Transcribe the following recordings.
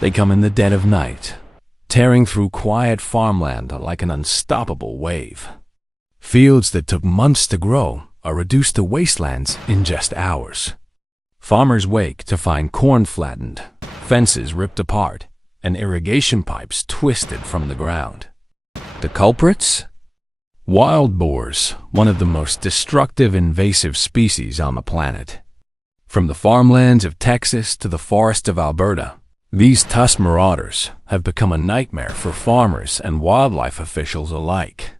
They come in the dead of night, tearing through quiet farmland like an unstoppable wave. Fields that took months to grow are reduced to wastelands in just hours. Farmers wake to find corn flattened, fences ripped apart, and irrigation pipes twisted from the ground. The culprits? Wild boars, one of the most destructive invasive species on the planet. From the farmlands of Texas to the forests of Alberta, these tusked marauders have become a nightmare for farmers and wildlife officials alike.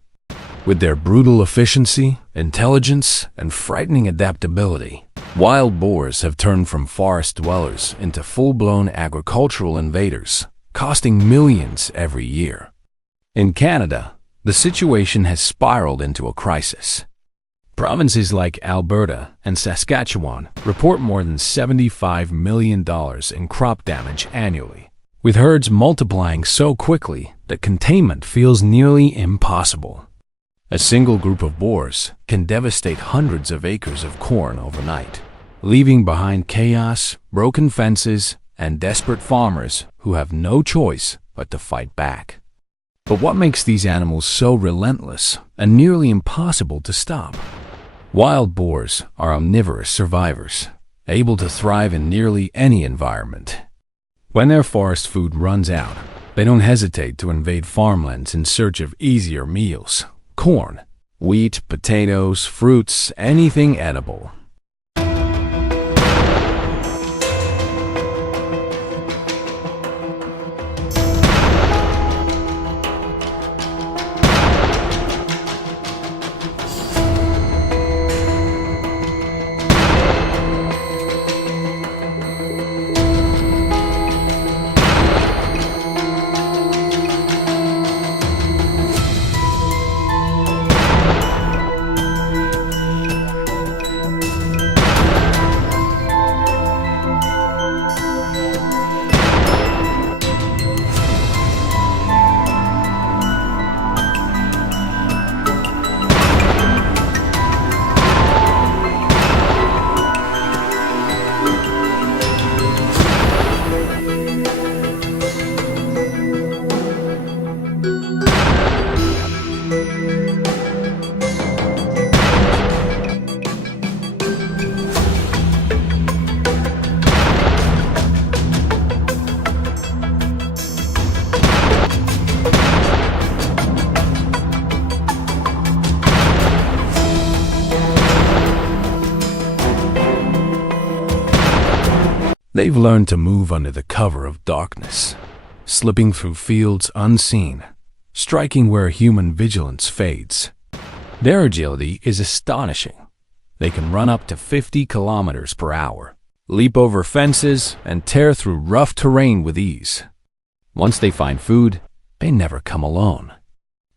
With their brutal efficiency, intelligence, and frightening adaptability, wild boars have turned from forest dwellers into full-blown agricultural invaders, costing millions every year. In Canada, the situation has spiraled into a crisis. Provinces like Alberta and Saskatchewan report more than $75 million in crop damage annually, with herds multiplying so quickly that containment feels nearly impossible. A single group of boars can devastate hundreds of acres of corn overnight, leaving behind chaos, broken fences, and desperate farmers who have no choice but to fight back. But what makes these animals so relentless and nearly impossible to stop? Wild boars are omnivorous survivors, able to thrive in nearly any environment. When their forest food runs out, they don't hesitate to invade farmlands in search of easier meals. Corn, wheat, potatoes, fruits, anything edible. They've learned to move under the cover of darkness, slipping through fields unseen, striking where human vigilance fades. Their agility is astonishing. They can run up to 50 kilometers per hour, leap over fences, and tear through rough terrain with ease. Once they find food, they never come alone.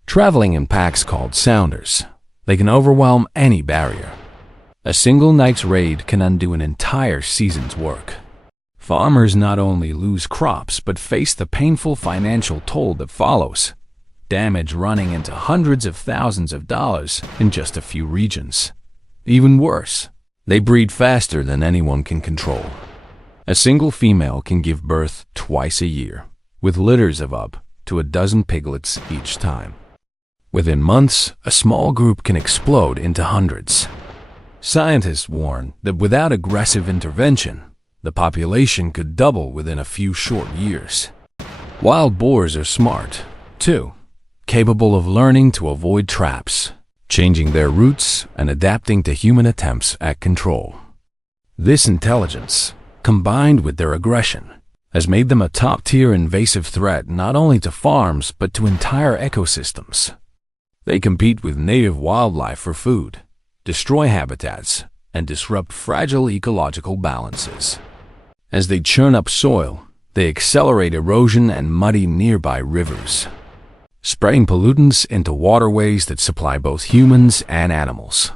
Traveling in packs called sounders, they can overwhelm any barrier. A single night's raid can undo an entire season's work. Farmers not only lose crops but face the painful financial toll that follows, damage running into hundreds of thousands of dollars in just a few regions. Even worse, they breed faster than anyone can control. A single female can give birth twice a year, with litters of up to a dozen piglets each time. Within months, a small group can explode into hundreds. Scientists warn that without aggressive intervention, the population could double within a few short years. Wild boars are smart, too, capable of learning to avoid traps, changing their routes and adapting to human attempts at control. This intelligence, combined with their aggression, has made them a top-tier invasive threat not only to farms but to entire ecosystems. They compete with native wildlife for food, destroy habitats, and disrupt fragile ecological balances. As they churn up soil, they accelerate erosion and muddy nearby rivers, spreading pollutants into waterways that supply both humans and animals.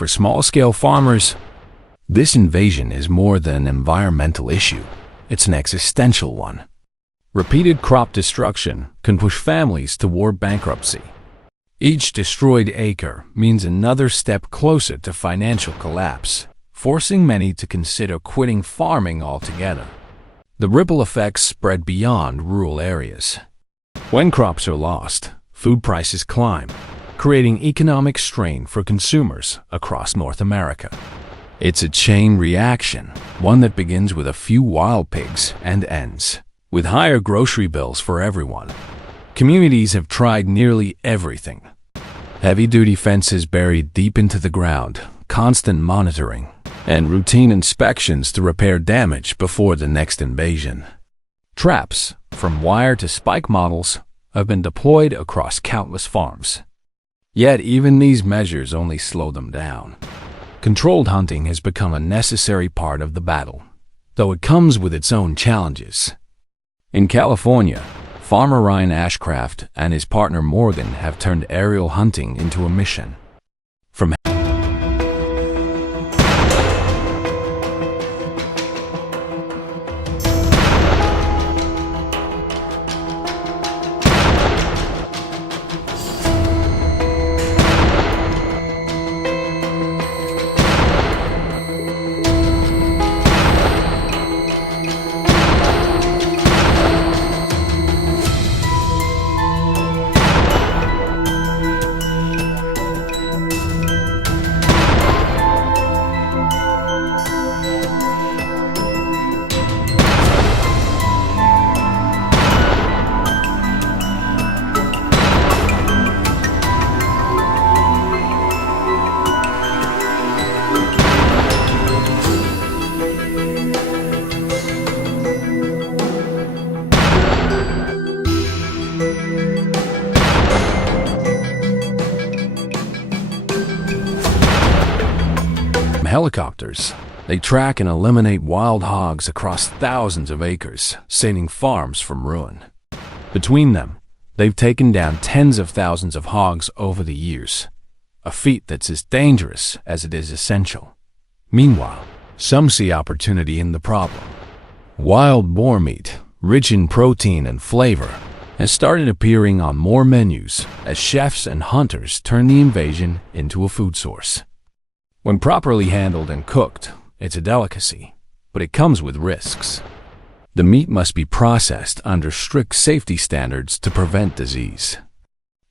For small-scale farmers, this invasion is more than an environmental issue. It's an existential one. Repeated crop destruction can push families toward bankruptcy. Each destroyed acre means another step closer to financial collapse, forcing many to consider quitting farming altogether. The ripple effects spread beyond rural areas. When crops are lost, food prices climb, creating economic strain for consumers across North America. It's a chain reaction, one that begins with a few wild pigs and ends with higher grocery bills for everyone. Communities have tried nearly everything. Heavy-duty fences buried deep into the ground, constant monitoring, and routine inspections to repair damage before the next invasion. Traps, from wire to spike models, have been deployed across countless farms. Yet even these measures only slow them down. Controlled hunting has become a necessary part of the battle, though it comes with its own challenges. In California, farmer Ryan Ashcraft and his partner Morgan have turned aerial hunting into a mission. From helicopters, they track and eliminate wild hogs across thousands of acres, saving farms from ruin. Between them, they've taken down tens of thousands of hogs over the years, a feat that's as dangerous as it is essential. Meanwhile, some see opportunity in the problem. Wild boar meat, rich in protein and flavor, has started appearing on more menus as chefs and hunters turn the invasion into a food source. When properly handled and cooked, it's a delicacy, but it comes with risks. The meat must be processed under strict safety standards to prevent disease.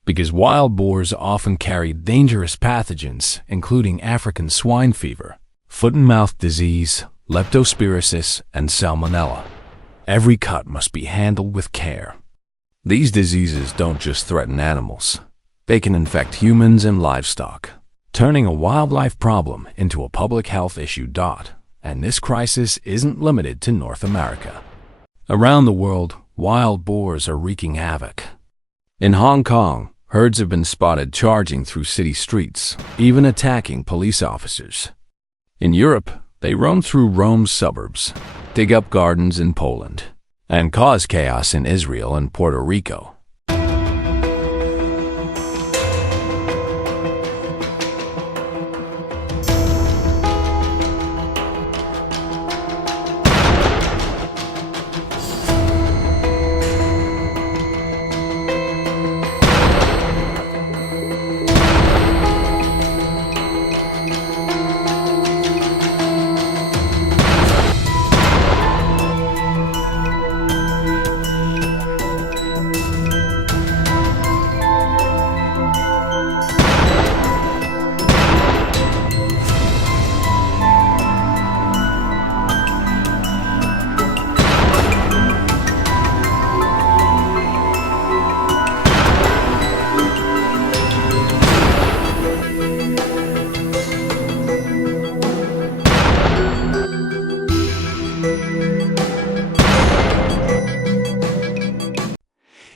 Because wild boars often carry dangerous pathogens, including African swine fever, foot and mouth disease, leptospirosis, and salmonella. Every cut must be handled with care. These diseases don't just threaten animals. They can infect humans and livestock, turning a wildlife problem into a public health issue. And this crisis isn't limited to North America. Around the world, wild boars are wreaking havoc. In Hong Kong, herds have been spotted charging through city streets, even attacking police officers. In Europe, they roam through Rome's suburbs, dig up gardens in Poland, and cause chaos in Israel and Puerto Rico.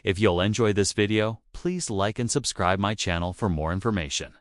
If you'll enjoy this video, please like and subscribe my channel for more information.